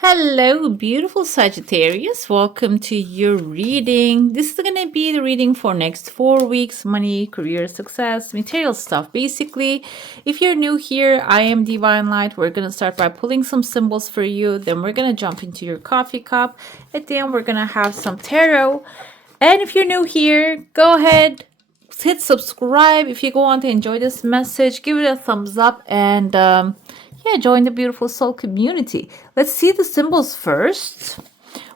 Hello, beautiful Sagittarius. Welcome to your reading. This is going to be the reading for next 4 weeks: money, career, success, material stuff. Basically, if you're new here, I am Divine Light. We're going to start by pulling some symbols for you. Then we're going to jump into your coffee cup. At the end, we're going to have some tarot. And if you're new here, go ahead, hit subscribe. If you go on to enjoy this message, give it a thumbs up and yeah, join the beautiful soul community. Let's see the symbols first.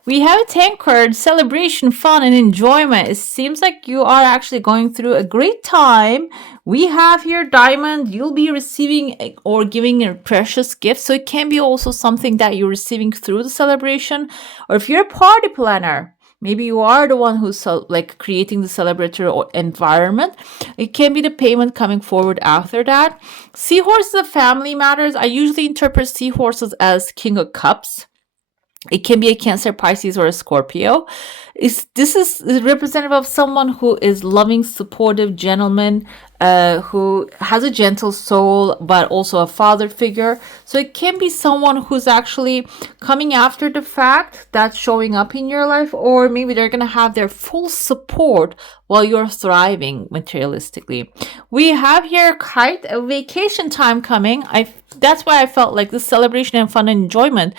We have a tankard, celebration, fun, and enjoyment. It seems like you are actually going through a great time. We have here diamond. You'll be receiving or giving a precious gift. So it can be also something that you're receiving through the celebration. Or if you're a party planner, maybe you are the one who's like creating the celebratory environment. It can be the payment coming forward after that. Seahorses of family matters. I usually interpret seahorses as King of Cups. It can be a Cancer, Pisces, or a Scorpio. This is representative of someone who is loving, supportive gentleman, who has a gentle soul, but also a father figure. So it can be someone who's actually coming after the fact that's showing up in your life, or maybe they're going to have their full support while you're thriving materialistically. We have here kite, a vacation time coming. That's why I felt like this celebration and fun and enjoyment.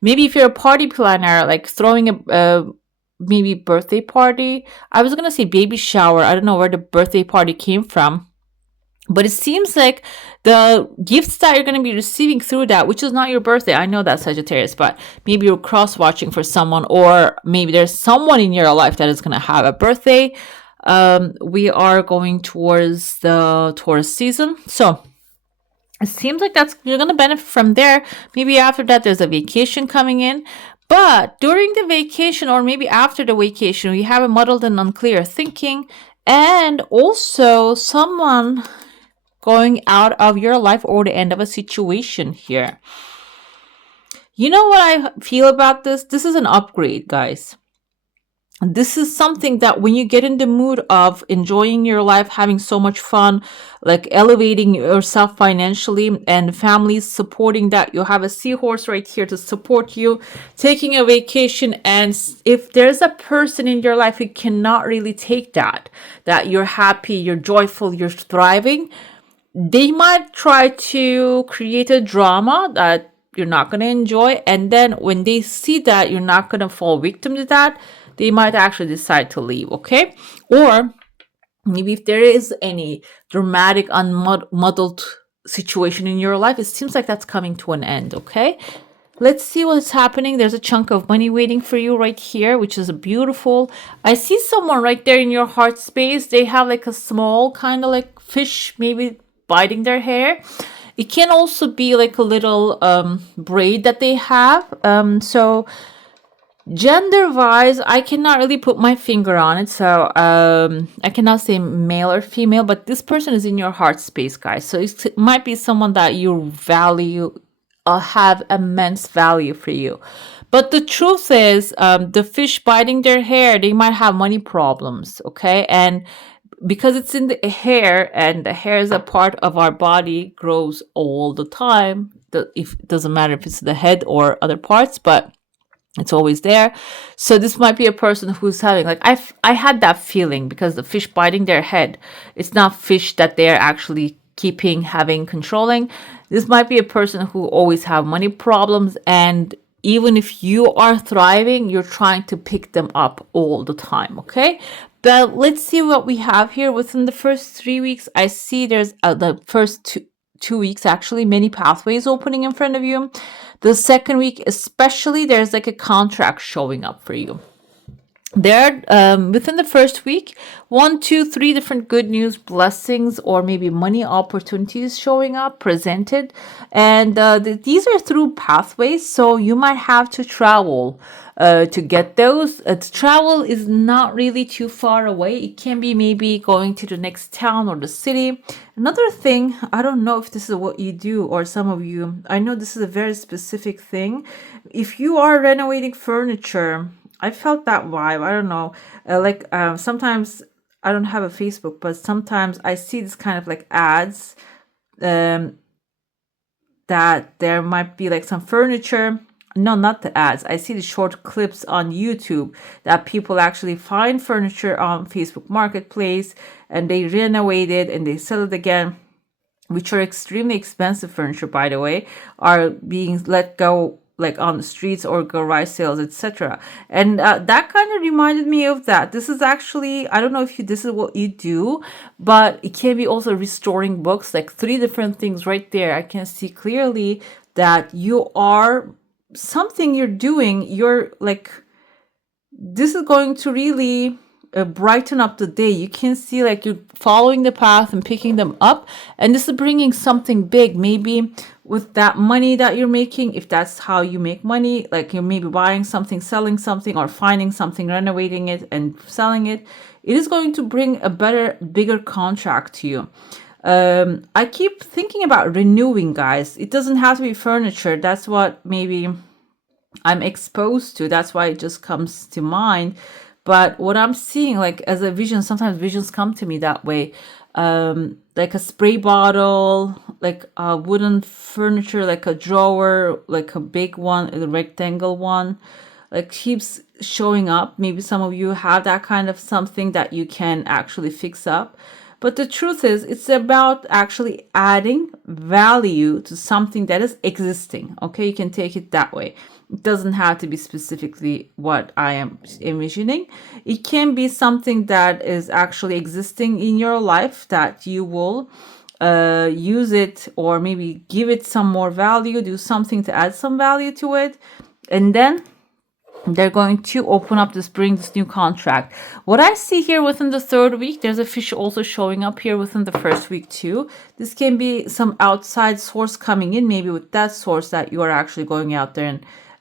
Maybe if you're a party planner, like throwing a maybe birthday party. I was gonna say baby shower. I don't know where the birthday party came from. But it seems like the gifts that you're going to be receiving through that, which is not your birthday. I know that, Sagittarius, but maybe you're cross watching for someone, or maybe there's someone in your life that is going to have a birthday. We are going towards the Taurus season. So it seems like you're going to benefit from there. Maybe after that, there's a vacation coming in. But during the vacation, or maybe after the vacation, we have a muddled and unclear thinking, and also someone going out of your life or the end of a situation here. You know what I feel about this? This is an upgrade, guys. This is something that when you get in the mood of enjoying your life, having so much fun, like elevating yourself financially, and families supporting that, you have a seahorse right here to support you, taking a vacation. And if there's a person in your life who cannot really take that you're happy, you're joyful, you're thriving, they might try to create a drama that you're not going to enjoy. And then when they see that you're not going to fall victim to that, they might actually decide to leave, okay? Or maybe if there is any dramatic, unmuddled situation in your life, it seems like that's coming to an end, okay? Let's see what's happening. There's a chunk of money waiting for you right here, which is beautiful. I see someone right there in your heart space. They have like a small kind of like fish, maybe biting their hair. It can also be like a little braid that they have. So gender wise, I cannot really put my finger on it. So I cannot say male or female, but this person is in your heart space, guys. So it might be someone that you value, have immense value for you. But the truth is, the fish biting their hair, they might have money problems, okay? And because it's in the hair, and the hair is a part of our body, grows all the time. It doesn't matter if it's the head or other parts, but it's always there. So this might be a person who's having, like, I had that feeling because the fish biting their head, it's not fish that they're actually keeping, having, controlling. This might be a person who always have money problems, and even if you are thriving, you're trying to pick them up all the time, okay? But let's see what we have here. Within the first 3 weeks, I see there's the first two weeks, actually, many pathways opening in front of you. The second week, especially, there's like a contract showing up for you. There, within the first week, 1, 2, 3 different good news, blessings, or maybe money opportunities showing up, presented. And these are through pathways, so you might have to travel to get those. Travel is not really too far away. It can be maybe going to the next town or the city. Another thing, I don't know if this is what you do, or some of you, I know this is a very specific thing. If you are renovating furniture, I felt that vibe. I don't know. Sometimes I don't have a Facebook, but sometimes I see this kind of like ads that there might be like some furniture no, not the ads. I see the short clips on YouTube that people actually find furniture on Facebook Marketplace and they renovate it and they sell it again, which are extremely expensive furniture, by the way, are being let go like on the streets or garage sales, etc. And that kind of reminded me of that. This is actually, I don't know if this is what you do, but it can be also restoring books, like three different things right there. I can see clearly that you are something you're doing. You're like, this is going to really brighten up the day. You can see like you're following the path and picking them up, and this is bringing something big. Maybe with that money that you're making, if that's how you make money, like you're maybe buying something, selling something, or finding something, renovating it and selling it, it is going to bring a better, bigger contract to you. I keep thinking about renewing, guys. It doesn't have to be furniture. That's what maybe I'm exposed to. That's why it just comes to mind. But what I'm seeing, like as a vision, sometimes visions come to me that way. Like a spray bottle, like a wooden furniture, like a drawer, like a big one, a rectangle one, like keeps showing up. Maybe some of you have that kind of something that you can actually fix up. But the truth is, it's about actually adding value to something that is existing. Okay, you can take it that way. It doesn't have to be specifically what I am envisioning. It can be something that is actually existing in your life that you will use it, or maybe give it some more value, do something to add some value to it. And then they're going to open up this, bring this new contract. What I see here within the third week, there's a fish also showing up here within the first week too. This can be some outside source coming in, maybe with that source that you are actually going out there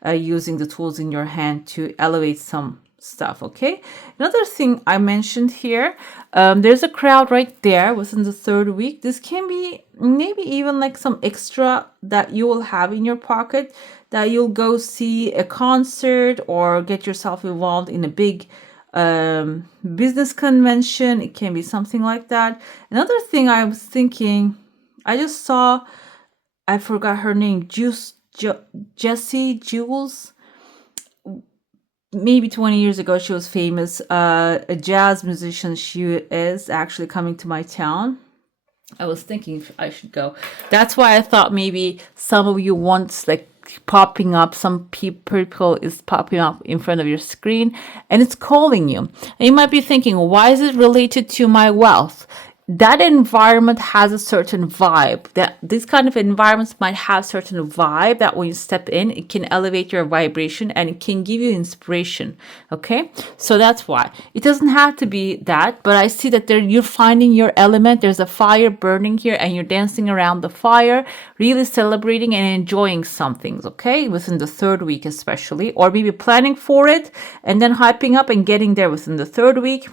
and using the tools in your hand to elevate some stuff. Okay, another thing I mentioned here, there's a crowd right there within the third week. This can be maybe even like some extra that you will have in your pocket, that you'll go see a concert or get yourself involved in a big business convention. It can be something like that. Another thing I was thinking, I just saw, I forgot her name, Jessie Jules. Maybe 20 years ago, she was famous, a jazz musician. She is actually coming to my town. I was thinking if I should go. That's why I thought maybe some of you want like popping up, some people is popping up in front of your screen and it's calling you. And you might be thinking, why is it related to my wealth? That environment has a certain vibe. That these kind of environments might have certain vibe that when you step in, it can elevate your vibration and it can give you inspiration. Okay, so that's why it doesn't have to be that. But I see that there you're finding your element. There's a fire burning here, and you're dancing around the fire, really celebrating and enjoying some things. Okay, within the third week especially, or maybe planning for it and then hyping up and getting there within the third week.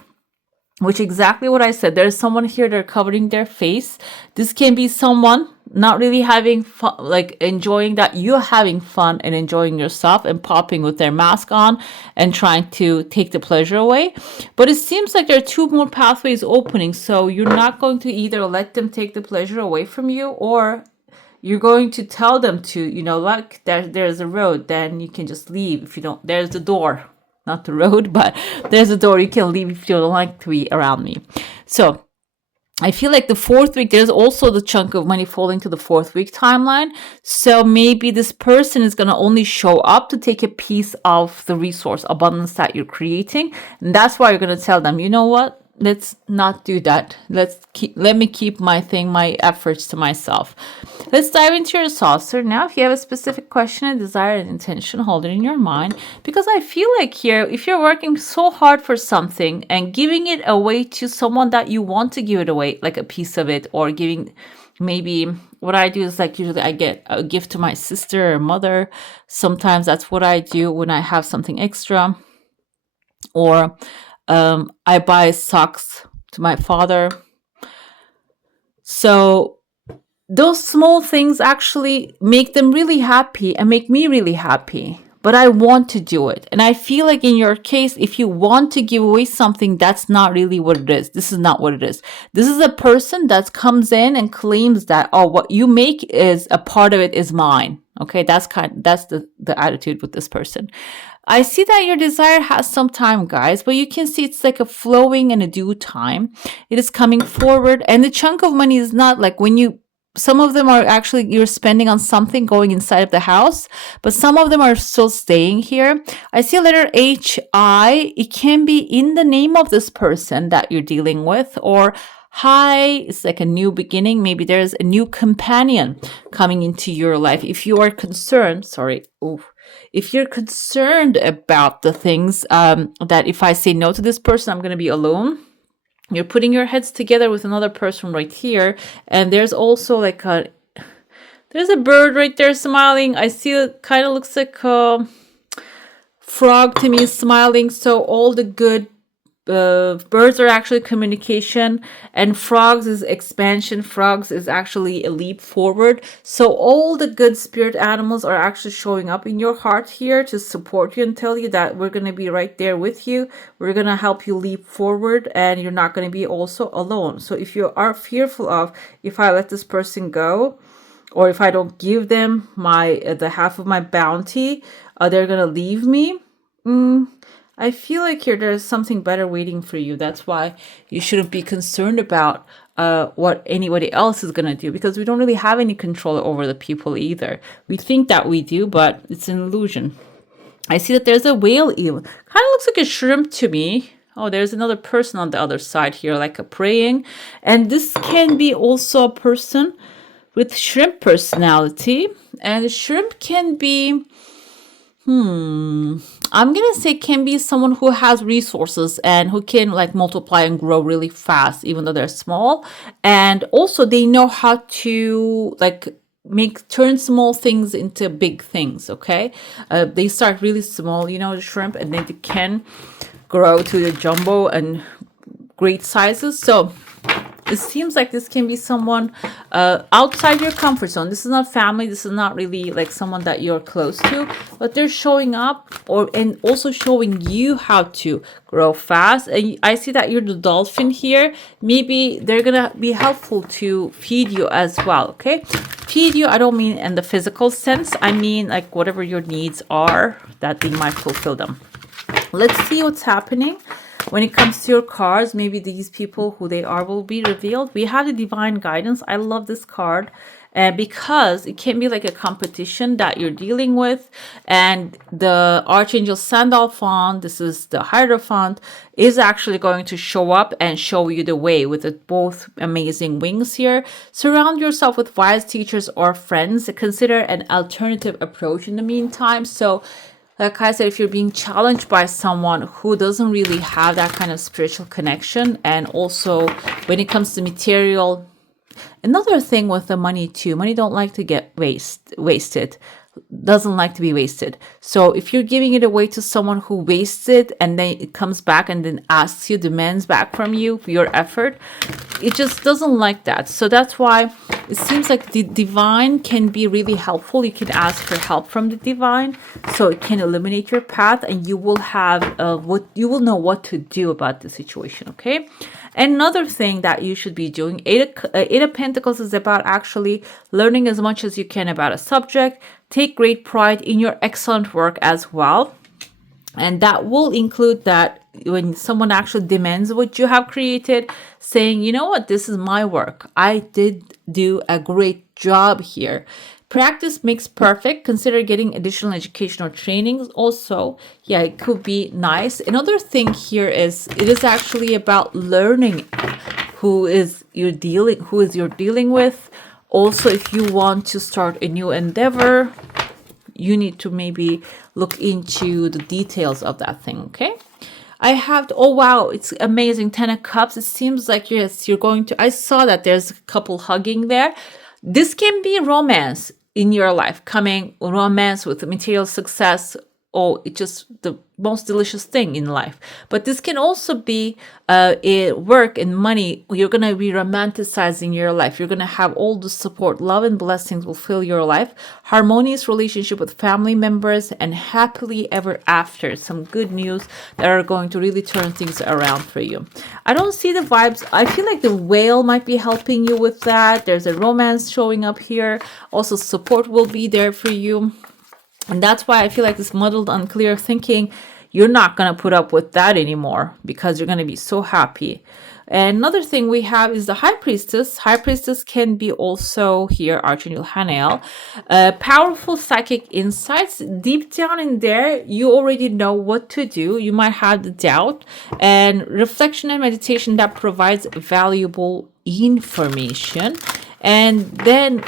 Which exactly what I said. There's someone here, they're covering their face. This can be someone not really having fun, like enjoying that you're having fun and enjoying yourself and popping with their mask on and trying to take the pleasure away. But it seems like there are two more pathways opening. So you're not going to either let them take the pleasure away from you, or you're going to tell them to, like there's a road, then you can just leave. If you don't, there's the door. Not the road, but there's a door. You can leave if you don't like to be around me. So I feel like the fourth week, there's also the chunk of money falling to the fourth week timeline. So maybe this person is going to only show up to take a piece of the resource abundance that you're creating. And that's why you're going to tell them, you know what? Let's not do that. Let me keep my efforts to myself. Let's dive into your saucer now. If you have a specific question, a desire, and intention, hold it in your mind. Because I feel like here, if you're working so hard for something and giving it away to someone that you want to give it away, like a piece of it, or giving, maybe what I do is like usually I get a gift to my sister or mother. Sometimes that's what I do when I have something extra. Or I buy socks to my father. So those small things actually make them really happy and make me really happy. but I want to do it. And I feel like in your case, if you want to give away something, that's not really what it is. This is not what it is. This is a person that comes in and claims that, oh, what you make is a part of it is mine. Okay, that's the attitude with this person. I see that your desire has some time, guys, but you can see it's like a flowing and a due time. It is coming forward, and the chunk of money is not like when you, some of them are actually you're spending on something going inside of the house, but some of them are still staying here. I see a letter HI. It can be in the name of this person that you're dealing with, or hi, it's like a new beginning. Maybe there's a new companion coming into your life. If you are concerned, if you're concerned about the things that if I say no to this person, I'm going to be alone. You're putting your heads together with another person right here. And there's also like there's a bird right there smiling. I see it kind of looks like a frog to me smiling. So all the good birds are actually communication, and frogs is expansion. Frogs is actually a leap forward. So all the good spirit animals are actually showing up in your heart here to support you and tell you that we're going to be right there with you. We're going to help you leap forward, and you're not going to be also alone. So if you are fearful of, if I let this person go, or if I don't give them the half of my bounty, they're going to leave me. I feel like there's something better waiting for you. That's why you shouldn't be concerned about what anybody else is going to do, because we don't really have any control over the people either. We think that we do, but it's an illusion. I see that there's a whale eel. Kind of looks like a shrimp to me. Oh, there's another person on the other side here, like a praying. And this can be also a person with shrimp personality. And shrimp can be... I'm going to say can be someone who has resources and who can like multiply and grow really fast, even though they're small. And also they know how to like turn small things into big things. Okay. They start really small, the shrimp, and then they can grow to the jumbo and great sizes. So it seems like this can be someone outside your comfort zone. This is not family. This is not really like someone that you're close to, but they're showing up and also showing you how to grow fast. And I see that you're the dolphin here. Maybe they're going to be helpful to feed you as well. Okay. Feed you. I don't mean in the physical sense. I mean like whatever your needs are, that they might fulfill them. Let's see what's happening. When it comes to your cards, maybe these people, who they are, will be revealed. We have the divine guidance. I love this card because it can be like a competition that you're dealing with. And the Archangel Sandalphon, this is the Hierophant, is actually going to show up and show you the way with both amazing wings here. Surround yourself with wise teachers or friends. Consider an alternative approach in the meantime. So like I said, if you're being challenged by someone who doesn't really have that kind of spiritual connection, and also when it comes to material, another thing with the money too, money don't like to get wasted, doesn't like to be wasted. So if you're giving it away to someone who wastes it and then it comes back and then asks you, demands back from you for your effort, it just doesn't like that. So that's why it seems like the divine can be really helpful. You can ask for help from the divine so it can eliminate your path, and you will have you will know what to do about the situation. Okay. Another thing that you should be doing, Eight of Pentacles is about actually learning as much as you can about a subject. Take great pride in your excellent work as well. And that will include that when someone actually demands what you have created, saying, you know what, this is my work. I did do a great job here. Practice makes perfect. Consider getting additional education or trainings. Also, yeah, it could be nice. Another thing here is it is actually about learning who is you're dealing with. Also, if you want to start a new endeavor, you need to maybe look into the details of that thing. Okay. I have, oh wow, it's amazing. 10 of Cups. It seems like, yes, you're going to, I saw that there's a couple hugging there. This can be romance in your life, coming romance with material success, oh, it's just the most delicious thing in life. But this can also be work and money. You're going to be romanticizing your life. You're going to have all the support, love, and blessings will fill your life. Harmonious relationship with family members and happily ever after. Some good news that are going to really turn things around for you. I don't see the vibes. I feel like the whale might be helping you with that. There's a romance showing up here. Also, support will be there for you. And that's why I feel like this muddled, unclear thinking, you're not going to put up with that anymore because you're going to be so happy. And another thing we have is the High Priestess. High Priestess can be also here, Archangel Hanael. Powerful psychic insights. Deep down in there, you already know what to do. You might have the doubt. And reflection and meditation that provides valuable information. And then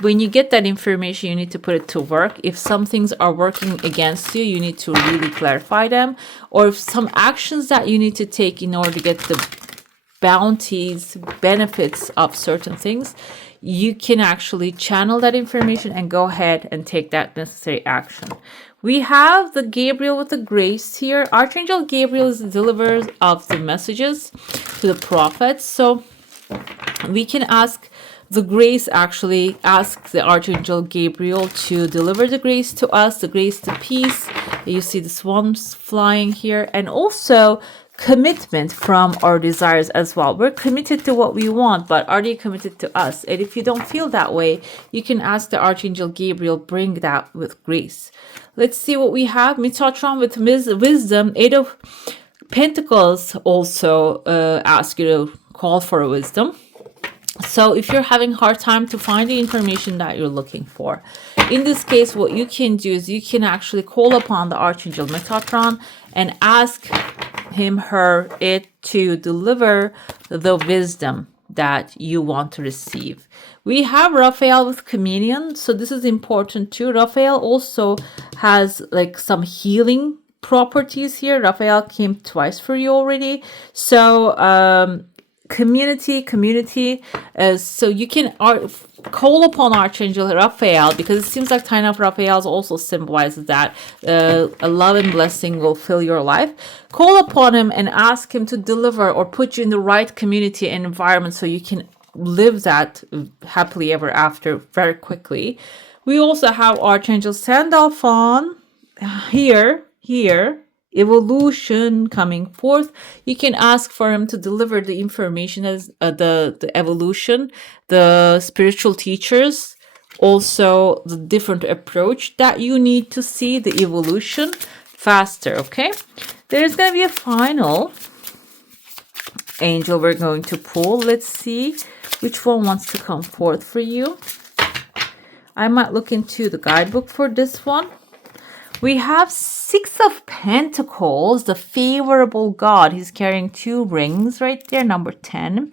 when you get that information, you need to put it to work. If some things are working against you, you need to really clarify them. Or if some actions that you need to take in order to get the bounties, benefits of certain things, you can actually channel that information and go ahead and take that necessary action. We have the Gabriel with the grace here. Archangel Gabriel is the deliverer of the messages to the prophets. So we can ask the grace, actually ask the Archangel Gabriel to deliver the grace to us, the grace to peace. You see the swans flying here, and also commitment from our desires as well. We're committed to what we want, but are they committed to us? And if you don't feel that way, you can ask the Archangel Gabriel, bring that with grace. Let's see what we have. Metatron with wisdom. Eight of Pentacles also ask you to call for wisdom. So if you're having a hard time to find the information that you're looking for, in this case, what you can do is you can actually call upon the Archangel Metatron and ask him, it to deliver the wisdom that you want to receive. We have Raphael with Chameleon. So this is important too. Raphael also has like some healing properties here. Raphael came twice for you already. So, community, so you can call upon Archangel Raphael, because it seems like Time of Raphael also symbolizes that a love and blessing will fill your life. Call upon him and ask him to deliver or put you in the right community and environment so you can live that happily ever after very quickly. We also have Archangel Sandalphon here, evolution coming forth. You can ask for him to deliver the information as the evolution, the spiritual teachers, also the different approach that you need to see the evolution faster. Okay, there's going to be a final angel we're going to pull. Let's see which one wants to come forth for you. I might look into the guidebook for this one. We have Six of Pentacles, the favorable God. He's carrying 2 rings right there, number 10.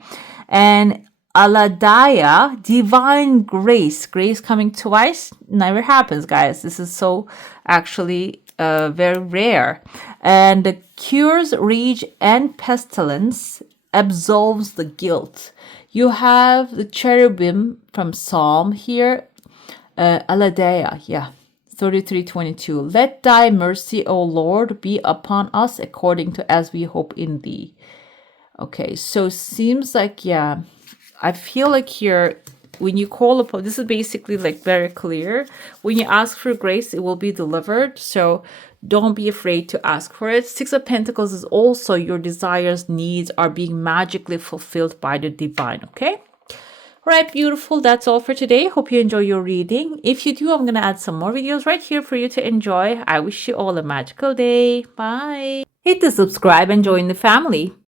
And Aladaya, divine grace. Grace coming twice never happens, guys. This is so actually very rare. And the cures rage and pestilence, absolves the guilt. You have the cherubim from Psalm here. Aladaya, yeah. 33:22. Let thy mercy, O Lord, be upon us according to as we hope in thee. Okay, so seems like, yeah, I feel like here, when you call upon, this is basically like very clear. When you ask for grace, it will be delivered. So don't be afraid to ask for it. Six of Pentacles is also your desires, needs are being magically fulfilled by the divine, okay? All right, beautiful. That's all for today. Hope you enjoy your reading. If you do, I'm going to add some more videos right here for you to enjoy. I wish you all a magical day. Bye. Hit the subscribe and join the family.